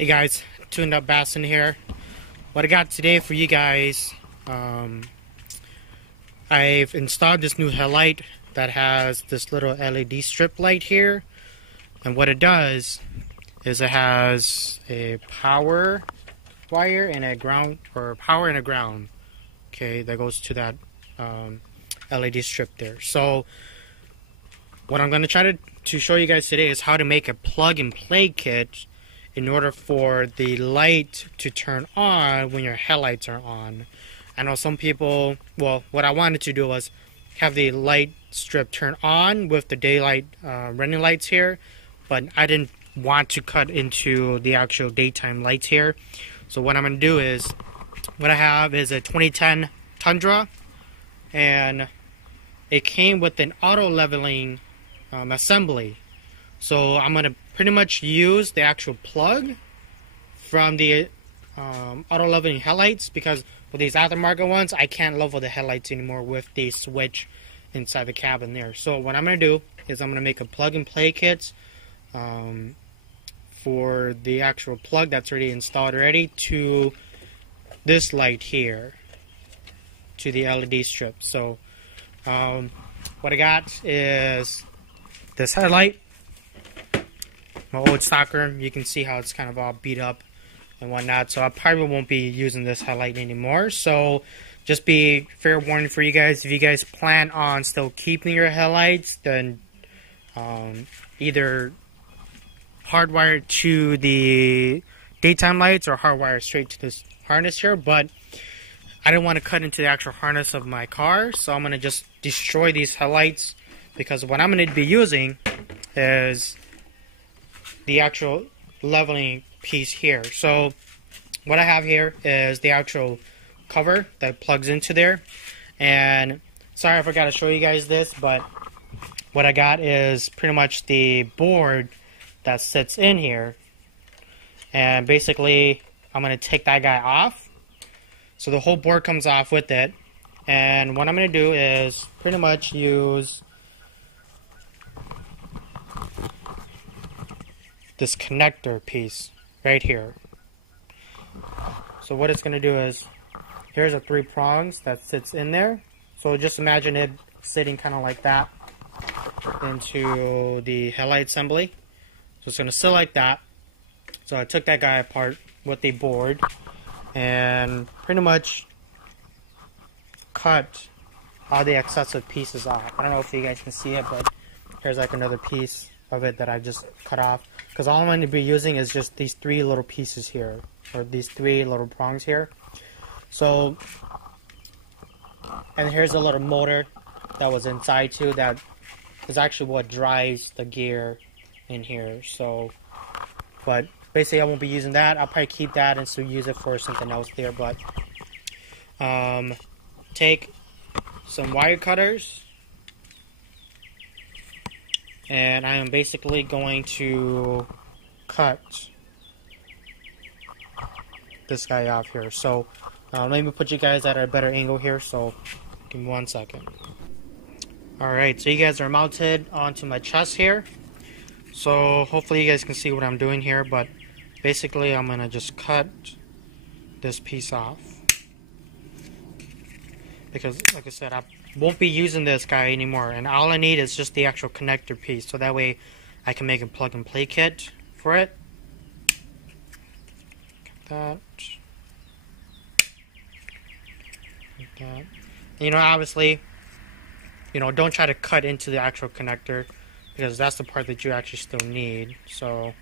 Hey guys, Tuned Up Bassin here. What I got today for you guys, I've installed this new headlight that has this little LED strip light here, and what it does is it has a power wire and a ground, or power and a ground, okay, that goes to that LED strip there. So what I'm going to try to show you guys today is how to make a plug and play kit in order for the light to turn on when your headlights are on. I know some people, well, what I wanted to do was have the light strip turn on with the daylight running lights here, but I didn't want to cut into the actual daytime lights here. So what I'm going to do is, what I have is a 2010 Tundra, and it came with an auto leveling assembly. So I'm going to pretty much use the actual plug from the auto leveling headlights, because with these aftermarket ones I can't level the headlights anymore with the switch inside the cabin there. So what I'm going to do is I'm going to make a plug and play kit for the actual plug that's already installed already to this light here, to the LED strip. So what I got is this headlight, my old stalker. You can see how it's kind of all beat up and whatnot, so I probably won't be using this headlight anymore. So just be fair warning for you guys, if you guys plan on still keeping your headlights, then either hardwire to the daytime lights or hardwire straight to this harness here. But I didn't want to cut into the actual harness of my car, so I'm going to just destroy these headlights, because what I'm going to be using is the actual leveling piece here. So what I have here is the actual cover that plugs into there, and sorry I forgot to show you guys this, but what I got is pretty much the board that sits in here, and basically I'm going to take that guy off, so the whole board comes off with it. And what I'm going to do is pretty much use this connector piece right here. So what it's going to do is, here's the 3 prongs that sits in there. So just imagine it sitting kind of like that into the headlight assembly. So it's going to sit like that. So I took that guy apart with the board and pretty much cut all the excessive pieces off. I don't know if you guys can see it, but here's like another piece of it that I just cut off, because all I'm going to be using is just these 3 little pieces here, or these 3 little prongs here. So, and here's a little motor that was inside too, that is actually what drives the gear in here. So, but basically I won't be using that. I'll probably keep that and still use it for something else there. But take some wire cutters, and I am basically going to cut this guy off here. So let me put you guys at a better angle here, so give me 1 second. Alright, so you guys are mounted onto my chest here, so hopefully you guys can see what I'm doing here. But basically I'm going to just cut this piece off, because like I said, I won't be using this guy anymore, and all I need is just the actual connector piece, so that way I can make a plug and play kit for it. That. Like that. You know, obviously, you know, don't try to cut into the actual connector, because that's the part that you actually still need. So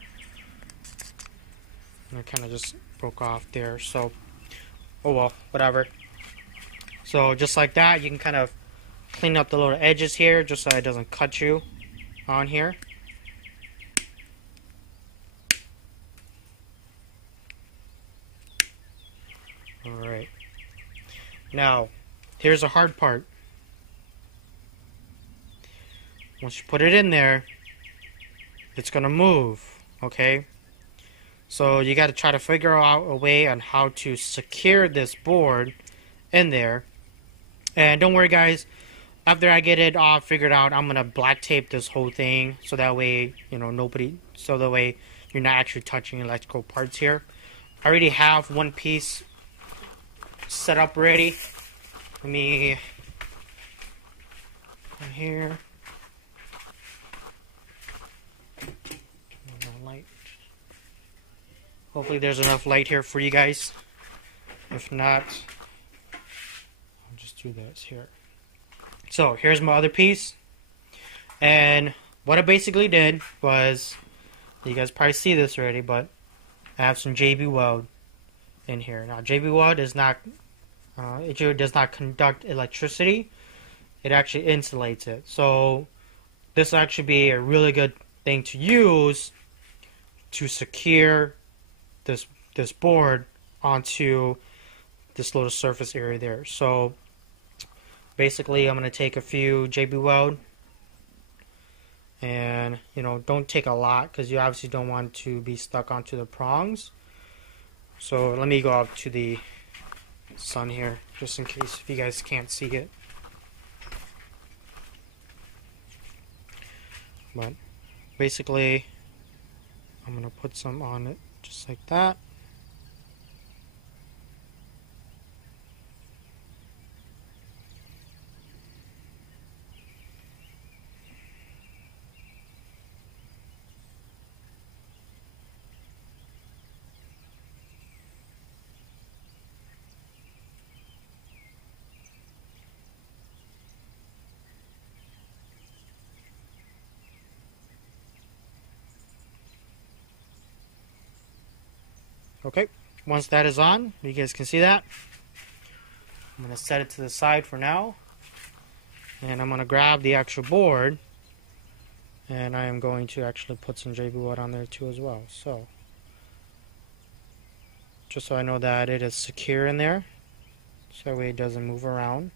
I kind of just broke off there, so oh well, whatever. So just like that, you can kind of clean up the little edges here, just so it doesn't cut you on here. Alright. Now, here's the hard part. Once you put it in there, it's going to move, okay? So you got to try to figure out a way on how to secure this board in there. And don't worry guys, after I get it all figured out, I'm gonna black tape this whole thing, so that way, you know, so that way you're not actually touching electrical parts here. I already have one piece set up ready. Let me come here. No light. Hopefully there's enough light here for you guys. If not, I'll just do this here. So here's my other piece. And what I basically did was, you guys probably see this already, but I have some JB weld in here. Now JB weld is not, it does not conduct electricity. It actually insulates it. So this will actually be a really good thing to use to secure this board onto this little surface area there. So basically I'm going to take a few JB weld, and don't take a lot because you obviously don't want to be stuck onto the prongs. So let me go up to the sun here just in case if you guys can't see it. But basically I'm going to put some on it just like that. Okay, once that is on, you guys can see that. I'm going to set it to the side for now. And I'm going to grab the actual board. And I am going to actually put some JB weld on there too as well. So, just so I know that it is secure in there. So that way it doesn't move around.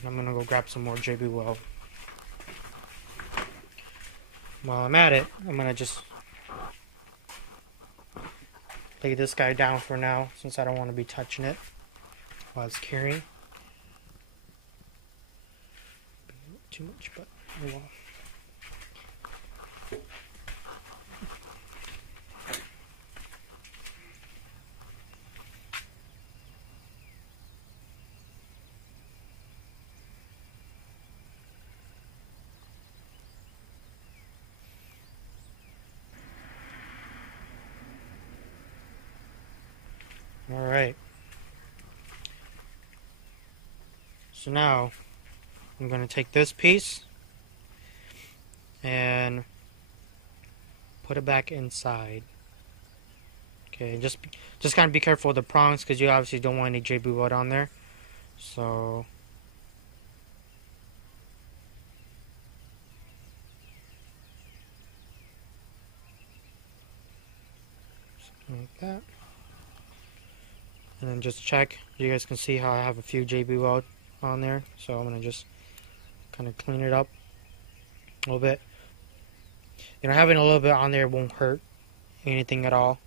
And I'm going to go grab some more JB weld. While I'm at it, I'm going to just lay this guy down for now, since I don't want to be touching it while it's carrying. Too much, but oh well. Alright. So now I'm going to take this piece and put it back inside. Okay, just kind of be careful with the prongs because you obviously don't want any JB weld on there. So something like that. And then just check. You guys can see how I have a few JB weld on there. So I'm going to just kind of clean it up a little bit. Having a little bit on there won't hurt anything at all.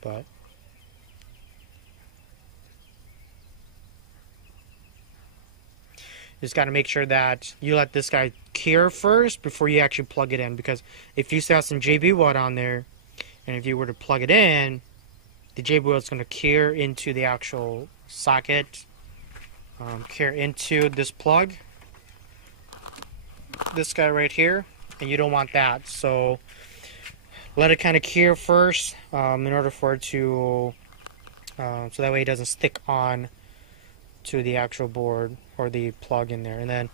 But just got to make sure that you let this guy cure first before you actually plug it in. Because if you still have some JB weld on there, and if you were to plug it in, the JB weld is going to cure into the actual socket, cure into this plug, this guy right here, and you don't want that. So let it kind of cure first in order for it to, so that way it doesn't stick on to the actual board or the plug in there. And then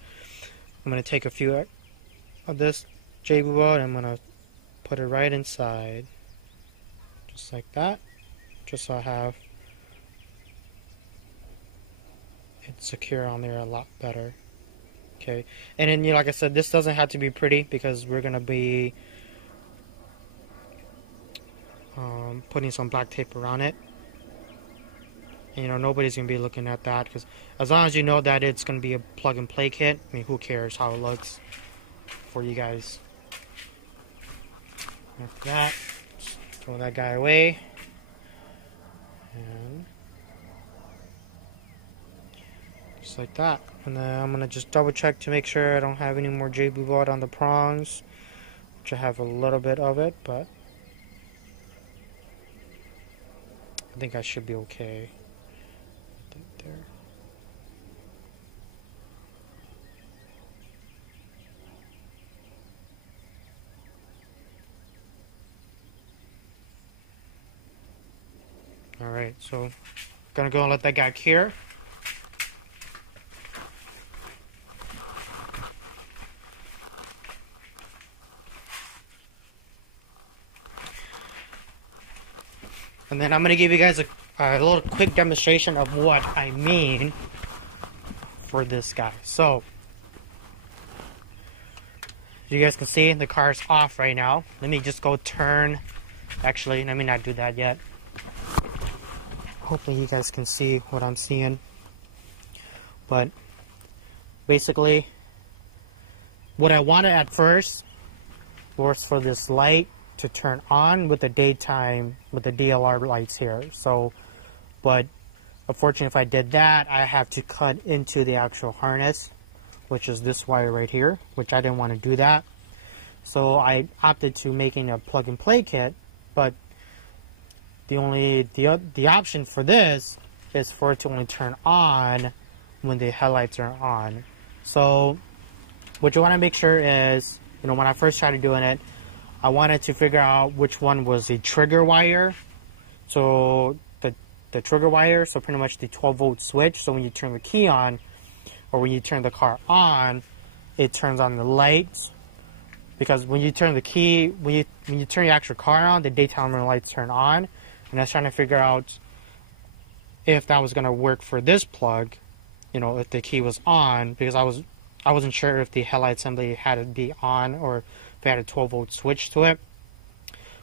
I'm going to take a few of this JB weld and I'm going to put it right inside, just like that. Just so I have it secure on there a lot better. Okay, and then like I said, this doesn't have to be pretty because we're gonna be putting some black tape around it. And, nobody's gonna be looking at that because as long as you know that it's gonna be a plug and play kit, I mean, who cares how it looks for you guys. After that, just throw that guy away. And just just like that. And then I'm gonna just double check to make sure I don't have any more JB Weld on the prongs, which I have a little bit of it, but I think I should be okay. There. Alright, so gonna go and let that guy cure. And then I'm gonna give you guys a little quick demonstration of what I mean for this guy. So, you guys can see the car's off right now. Let me just go turn. Actually, let me not do that yet. Hopefully you guys can see what I'm seeing. But basically, what I wanted at first was for this light to turn on with the daytime, with the DLR lights here. So, but unfortunately if I did that, I have to cut into the actual harness, which is this wire right here, which I didn't want to do that. So I opted to making a plug and play kit, but the option for this is for it to only turn on when the headlights are on. So what you want to make sure is, you know, when I first started doing it, I wanted to figure out which one was the trigger wire. So the trigger wire, so pretty much the 12-volt switch. So when you turn the key on, or when you turn the car on, it turns on the lights. Because when you turn the key, when you turn the actual car on, the daytime lights turn on. And I was trying to figure out if that was going to work for this plug, you know, if the key was on, because I wasn't sure if the headlight assembly had to be on or if it had a 12-volt switch to it,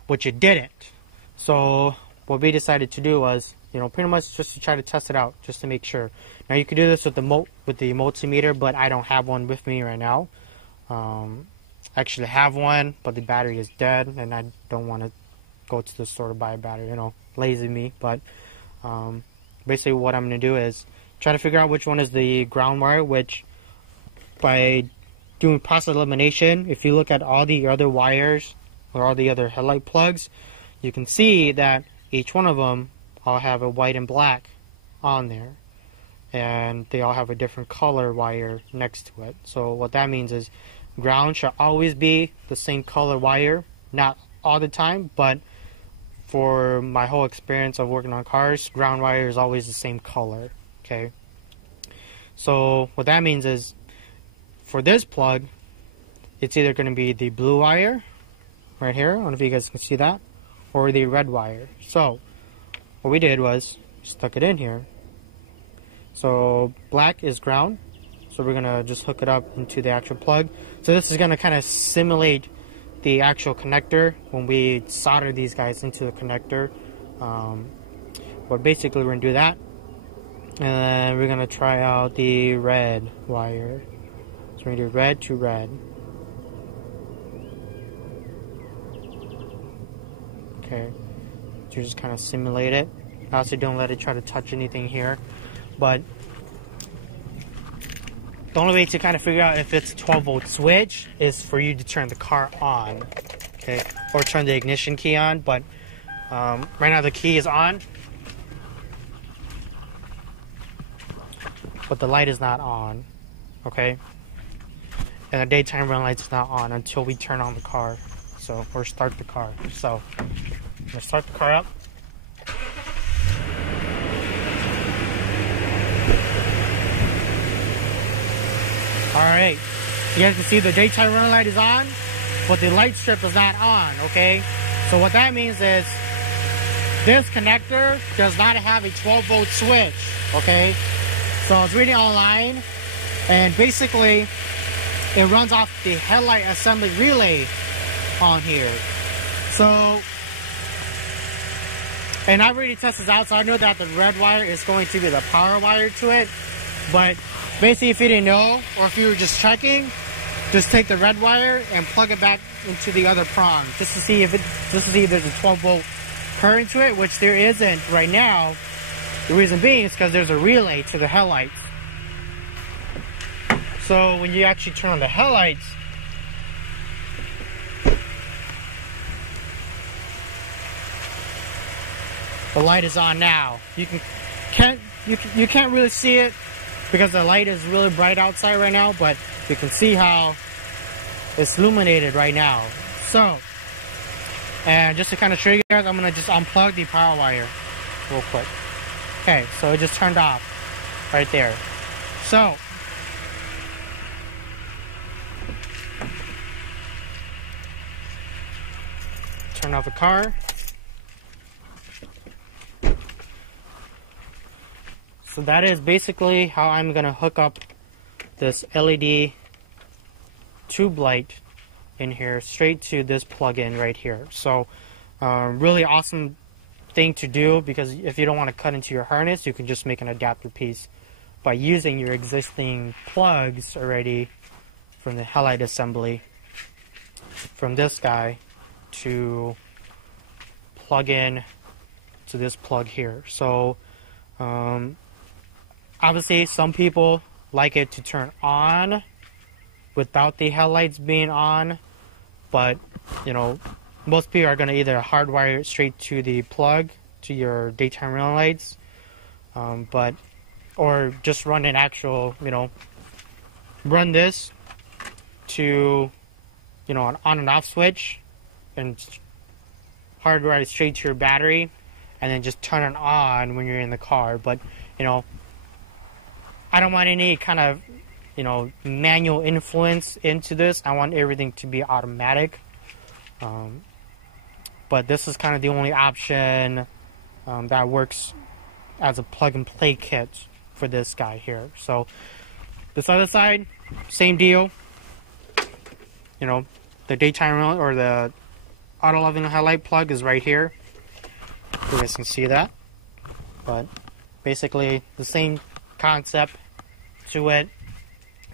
which it didn't. So what we decided to do was, you know, pretty much just to try to test it out, just to make sure. Now you could do this with the multimeter, but I don't have one with me right now. I actually have one, but the battery is dead, and I don't want to go to the store to buy a battery, you know, lazy me. But basically what I'm going to do is try to figure out which one is the ground wire, which by doing process elimination, if you look at all the other wires or all the other headlight plugs, you can see that each one of them all have a white and black on there, and they all have a different color wire next to it. So what that means is ground should always be the same color wire, not all the time, but for my whole experience of working on cars, ground wire is always the same color. Okay, so what that means is for this plug, it's either going to be the blue wire right here, I don't know if you guys can see that, or the red wire. So what we did was stuck it in here. So black is ground, so we're going to just hook it up into the actual plug. So this is going to kind of simulate the actual connector when we solder these guys into the connector. But basically we're going to do that, and then we're going to try out the red wire. So we're going to do red to red. Okay, so just kind of simulate it. Also, don't let it try to touch anything here. But the only way to kind of figure out if it's a 12-volt switch is for you to turn the car on, okay, or turn the ignition key on. But right now the key is on, but the light is not on, okay, and the daytime run light's not on until we turn on the car, so, or start the car. So I'm gonna start the car up. Alright, you guys can see the daytime running light is on, but the light strip is not on, okay? So what that means is this connector does not have a 12-volt switch, okay? So I was reading online, and basically it runs off the headlight assembly relay on here. So, and I've already tested this out, so I know that the red wire is going to be the power wire to it, but basically, if you didn't know, or if you were just checking, just take the red wire and plug it back into the other prong, just to see if there's a 12-volt current to it, which there isn't right now. The reason being is because there's a relay to the headlights. So when you actually turn on the headlights, the light is on now. You can't really see it because the light is really bright outside right now, but you can see how it's illuminated right now. So, and just to kind of show you guys, I'm gonna just unplug the power wire real quick. Okay, so it just turned off right there. So, turn off the car. So that is basically how I'm gonna hook up this LED tube light in here straight to this plug-in right here. So really awesome thing to do, because if you don't want to cut into your harness, you can just make an adapter piece by using your existing plugs already from the headlight assembly from this guy to plug in to this plug here. So obviously some people like it to turn on without the headlights being on, but you know, most people are going to either hardwire it straight to the plug to your daytime running lights, or just run an actual, you know, run this to, you know, an on and off switch and hardwire it straight to your battery, and then just turn it on when you're in the car. But you know, I don't want any kind of, you know, manual influence into this. I want everything to be automatic. But this is kind of the only option that works as a plug-and-play kit for this guy here. So this other side, same deal. You know, the daytime or the auto loving headlight plug is right here. You guys can see that. But basically the same concept to it.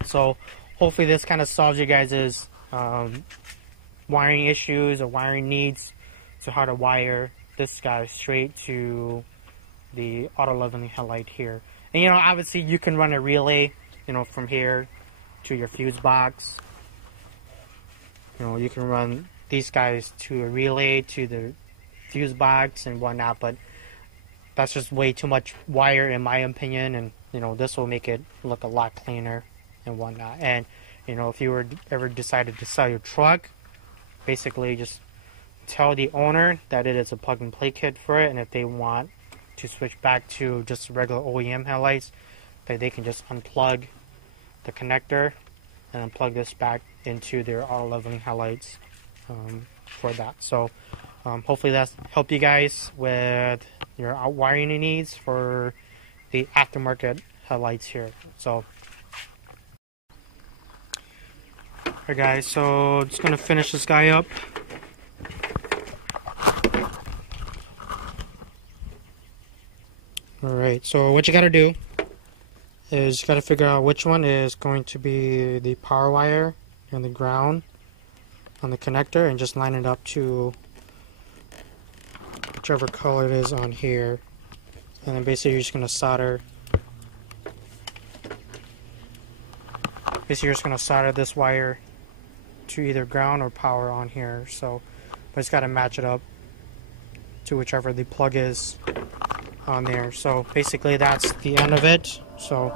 So hopefully this kind of solves you guys' wiring issues or wiring needs to how to wire this guy straight to the auto leveling headlight here. And you know, obviously you can run a relay, you know, from here to your fuse box. You know, you can run these guys to a relay to the fuse box and whatnot, but that's just way too much wire in my opinion, and you know, this will make it look a lot cleaner and whatnot. And you know, if you were ever decided to sell your truck, basically just tell the owner that it is a plug and play kit for it, and if they want to switch back to just regular OEM headlights, that they can just unplug the connector and then plug this back into their auto leveling headlights for that. So hopefully that's helped you guys with your wiring needs for the aftermarket headlights here. So alright guys, so just gonna finish this guy up. Alright, so what you gotta do is you gotta figure out which one is going to be the power wire and the ground on the connector, and just line it up to whichever color it is on here. And then basically you're just gonna solder. Basically you're just gonna solder this wire to either ground or power on here. So, but it's gotta match it up to whichever the plug is on there. So basically that's the end of it. So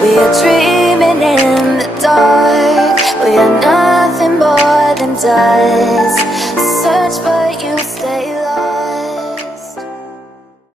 we are dreaming in the dark. We are nothing more than dust.